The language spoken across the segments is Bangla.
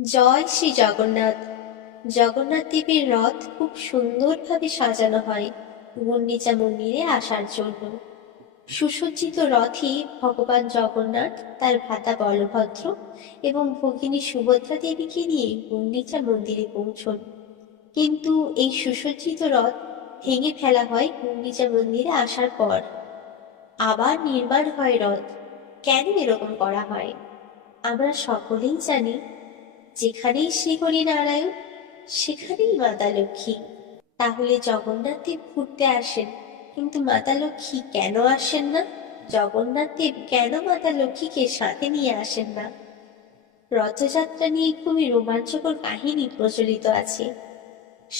জয় শ্রী জগন্নাথ। জগন্নাথ দেবের রথ খুব সুন্দরভাবে সাজানো হয় গুন্ডিচা মন্দিরে আসার জন্য। সুসজ্জিত রথে ভগবান জগন্নাথ তার ভ্রাতা বলভদ্র এবং ভগিনী সুভদ্রা দেবীকে নিয়ে গুন্ডিচা মন্দিরে পৌঁছন। কিন্তু এই সুসজ্জিত রথ ভেঙে ফেলা হয় গুন্ডিচা মন্দিরে আসার পর। আবার নির্মাণ হয় রথ। কেন এরকম করা হয়? আমরা সকলেই জানি, যেখানেই শ্রীহরি নারায়ণ সেখানেই মাতা লক্ষ্মী। তাহলে জগন্নাথ দেব ঘুরতে আসেন, কিন্তু মাতা লক্ষ্মী কেন আসেন না? জগন্নাথ দেব কেন মাতা লক্ষ্মীকে সাথে নিয়ে আসেন না? রথযাত্রা নিয়ে খুবই রোমাঞ্চকর কাহিনী প্রচলিত আছে।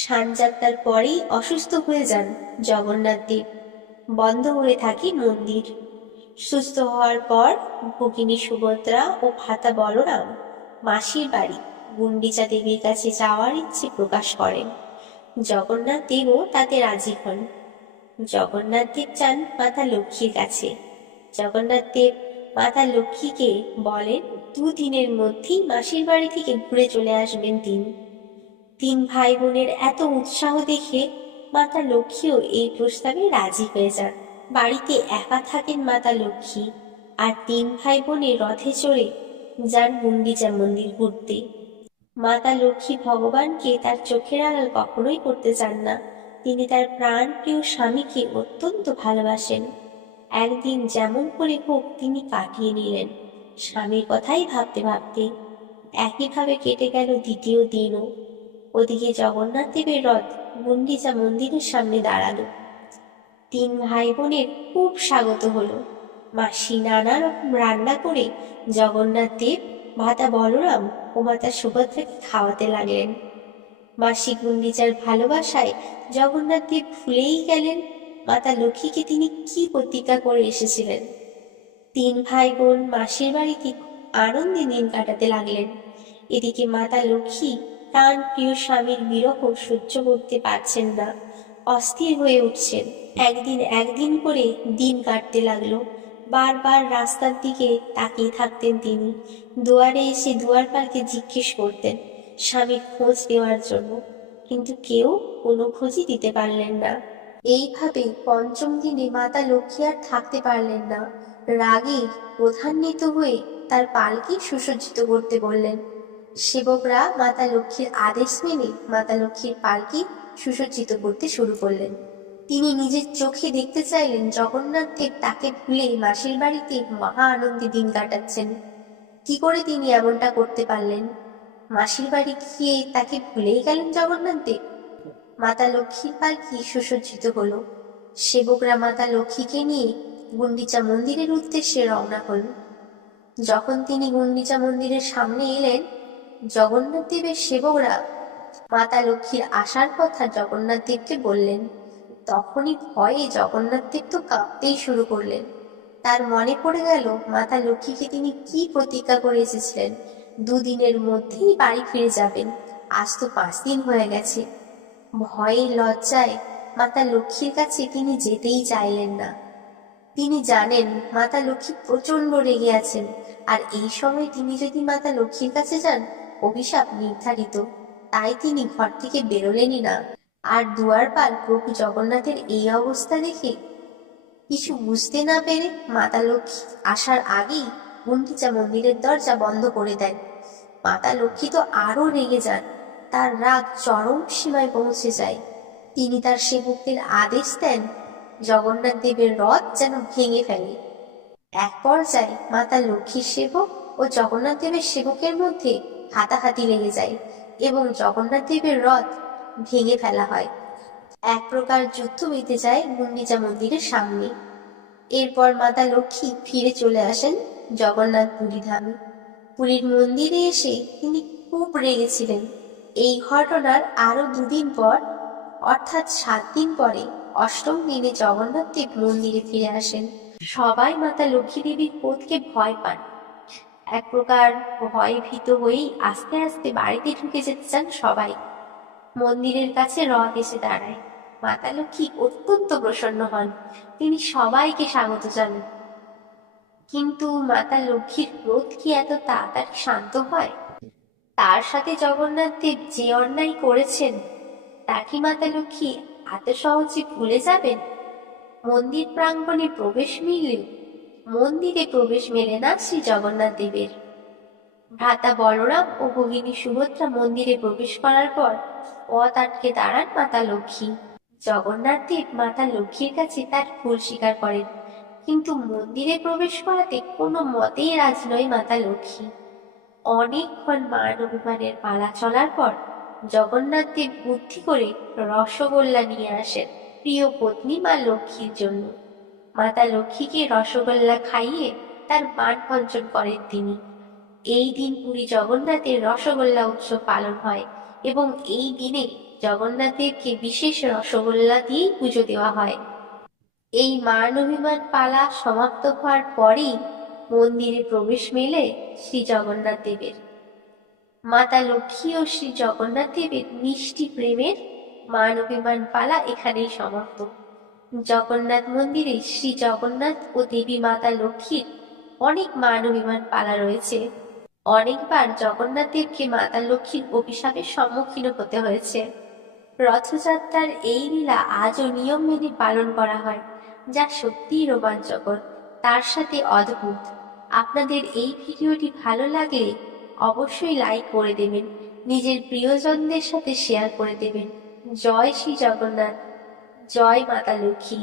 সানযাত্রার পরেই অসুস্থ হয়ে যান জগন্নাথ দেব। বন্ধ হয়ে থাকে মন্দির। সুস্থ হওয়ার পর ভগিনী সুভদ্রা ও ভ্রাতা বলরাম মাসির বাড়ি গুন্ডিচা দেবীর কাছে যাওয়ার ইচ্ছে প্রকাশ করেন। জগন্নাথ দেবও তাতে রাজি হন। জগন্নাথ দেব চান মাতা লক্ষ্মীর কাছে। জগন্নাথ দেব মাতা লক্ষ্মীকে বলেন, দুদিনের মধ্যেই মাসির বাড়ি থেকে ঘুরে চলে আসবেন তিনি। তিন ভাই বোনের এত উৎসাহ দেখে মাতা লক্ষ্মীও এই প্রস্তাবে রাজি হয়ে যান। বাড়িতে একা থাকেন মাতা লক্ষ্মী, আর তিন ভাই বোনে রথে চড়ে যান গুন্ডিচা মন্দির ঘুরতে। মাতা লক্ষ্মী ভগবানকে তার চোখের আড়াল কখনোই করতে চান না। তিনি তার প্রাণ প্রিয় স্বামীকে অত্যন্ত ভালোবাসেন। একদিন যেমন করে হোক তিনি কাটিয়ে নিলেন স্বামীর কথাই ভাবতে ভাবতে। একইভাবে কেটে গেল দ্বিতীয় দিনও। ওদিকে জগন্নাথ দেবের রথ গুন্ডিচা মন্দিরের সামনে দাঁড়ালো। তিন ভাই বোনের খুব স্বাগত হলো। মাসি নানা রকম রান্না করে জগন্নাথ দেব, মাতা বলরাম ও মাতা সুভদ্রাকে খাওয়াতে লাগলেন। মাসি গুন্ডিচার ভালোবাসায় জগন্নাথ দেব ভুলেই গেলেন মাতা লক্ষ্মীকে তিনি কি প্রতিজ্ঞা করে এসেছিলেন। তিন ভাই বোন মাসির বাড়িতে আনন্দে দিন কাটাতে লাগলেন। এদিকে মাতা লক্ষ্মী প্রাণ প্রিয় স্বামীর বিরহ সহ্য করতে পারছেন না, অস্থির হয়ে উঠছেন। একদিন একদিন করে দিন কাটতে লাগলো। বারবার রাস্তার দিকে তাকিয়ে থাকতেন তিনি। দুয়ারে এসে দুয়ারপালকে জিজ্ঞেস করতেন স্বামীর খোঁজ দেওয়ার জন্য, কিন্তু কেউ কোনো খোঁজই দিতে পারলেন না। এইভাবে পঞ্চম দিনে মাতা লক্ষ্মী আর থাকতে পারলেন না। রাগে ক্রোধান্বিত হয়ে তার পালকি সুসজ্জিত করতে বললেন। সেবকরা মাতা লক্ষ্মীর আদেশ মেনে মাতা লক্ষ্মীর পালকি সুসজ্জিত করতে শুরু করলেন। তিনি নিজের চোখে দেখতে চাইলেন জগন্নাথ দেব তাকে ভুলে মাসির বাড়িতে মহা আনন্দে দিন কাটাচ্ছেন। কি করে তিনি এমনটা করতে পারলেন? মাসির বাড়ি গিয়ে তাকে ভুলেই গেলেন জগন্নাথ দেব। মাতা লক্ষ্মীর পালকি সুসজ্জিত হলো। সেবকরা মাতা লক্ষ্মীকে নিয়ে গুন্ডিচা মন্দিরের উদ্দেশ্যে রওনা হল। যখন তিনি গুন্ডিচা মন্দিরের সামনে এলেন, জগন্নাথ দেবের সেবকরা মাতা লক্ষ্মীর আসার কথা জগন্নাথ দেবকে বললেন। তখনই ভয়ে জগন্নাথ দেব তো কাঁপতেই শুরু করলেন। তার মনে পড়ে গেল মাতা লক্ষ্মীকে তিনি কি প্রতিজ্ঞা করে এসেছিলেন, দুদিনের মধ্যেই বাড়ি ফিরে যাবেন। আজ তো 5 দিন হয়ে গেছে। ভয়ে লজ্জায় মাতা লক্ষ্মীর কাছে তিনি যেতেই চাইলেন না। তিনি জানেন মাতা লক্ষ্মী প্রচন্ড রেগে আছেন, আর এই সময় তিনি যদি মাতা লক্ষ্মীর কাছে যান অভিশাপ নির্ধারিত। তাই তিনি ঘর থেকে বেরোলেনই না। আর দুয়ারপাল প্রভু জগন্নাথের এই অবস্থা দেখে কিছু বুঝতে না পেরে মাতা লক্ষ্মী আসার আগেই গুন্ডিচা মন্দিরের দরজা বন্ধ করে দেন। মাতা লক্ষ্মী তো আরো রেগে যান। তার রাগ চরম সীমায় পৌঁছে যায়। তিনি তার সেবকদের আদেশ দেন জগন্নাথ দেবের রথ যেন ভেঙে ফেলে। এক পর্যায়ে মাতা লক্ষ্মীর সেবক ও জগন্নাথ দেবের সেবকের মধ্যে হাতাহাতি লেগে যায় এবং জগন্নাথ দেবের রথ ভেঙে ফেলা হয়। এক প্রকার যুদ্ধ বেঁধে যায় গুন্ডিচা মন্দিরের সামনে। এরপর মাতা লক্ষ্মী ফিরে চলে আসেন জগন্নাথ পুরী ধামে। পুরীর মন্দিরে এসে তিনি খুব রেগেছিলেন। এই ঘটনার আরো 2 দিন পর, অর্থাৎ 7 দিন পরে, অষ্টম দিনে জগন্নাথ দেব মন্দিরে ফিরে আসেন। সবাই মাতা লক্ষ্মী দেবীর ক্রোধকে ভয় পান। এক প্রকার ভয়ে ভীত হয়েই আস্তে আস্তে বাড়িতে ঢুকে যেতে চান সবাই। মন্দিরের কাছে রথ এসে দাঁড়ায়। মাতা লক্ষ্মী অত্যন্ত প্রসন্ন হন। তিনি সবাইকে স্বাগত জানান। কিন্তু মাতা লক্ষ্মীর ক্রোধ কি এত তাড়াতাড়ি শান্ত হয়? তার সাথে জগন্নাথ দেব যে অন্যায় করেছেন তা কি মাতা লক্ষ্মী এত সহজে ভুলে যাবেন? মন্দির প্রাঙ্গণে প্রবেশ মিললেও মন্দিরে প্রবেশ মেলে না শ্রী জগন্নাথ দেবের। ভ্রাতা বলরাম ও ভগিনী সুভদ্রা মন্দিরে প্রবেশ করার পর পথ আটকে দাঁড়ান মাতা লক্ষ্মী। জগন্নাথ দেব মাতা লক্ষ্মীর কাছে তার ভুল স্বীকার করেন, কিন্তু মন্দিরে প্রবেশ করাতে কোনো মতেই রাজি নয় মাতা লক্ষ্মী। অনেকক্ষণ মান অভিমানের পালা চলার পর জগন্নাথ দেব বুদ্ধি করে রসগোল্লা নিয়ে আসেন প্রিয় পত্নী মা লক্ষ্মীর জন্য। মাতা লক্ষ্মীকে রসগোল্লা খাইয়ে তার মান ভঞ্জন করেন তিনি। এই দিন পুরী জগন্নাথের রসগোল্লা উৎসব পালন হয় এবং এই দিনে জগন্নাথ দেবকে বিশেষ রসগোল্লা দিয়েই পুজো দেওয়া হয়। এই মান অভিমান পালা সমাপ্ত হওয়ার পরেই মন্দিরে প্রবেশ মেলে শ্রী জগন্নাথ দেবের। মাতা লক্ষ্মী ও শ্রী জগন্নাথ দেবের মিষ্টি প্রেমের মান অভিমান পালা এখানেই সমাপ্ত। জগন্নাথ মন্দিরে শ্রী জগন্নাথ ও দেবী মাতা লক্ষ্মীর অনেক মান অভিমান পালা রয়েছে। অনেকবার জগন্নাথ দেবকে মাতা লক্ষ্মীর অভিশাপের সম্মুখীন হতে হয়েছে। রথযাত্রার এই লীলা আজও নিয়ম মেনে পালন করা হয়, যা সত্যিই রোমাঞ্চকর, তার সাথে অদ্ভুত। আপনাদের এই ভিডিওটি ভালো লাগলে অবশ্যই লাইক করে দেবেন, নিজের প্রিয়জনদের সাথে শেয়ার করে দেবেন। জয় শ্রী জগন্নাথ, জয় মাতা লক্ষ্মী।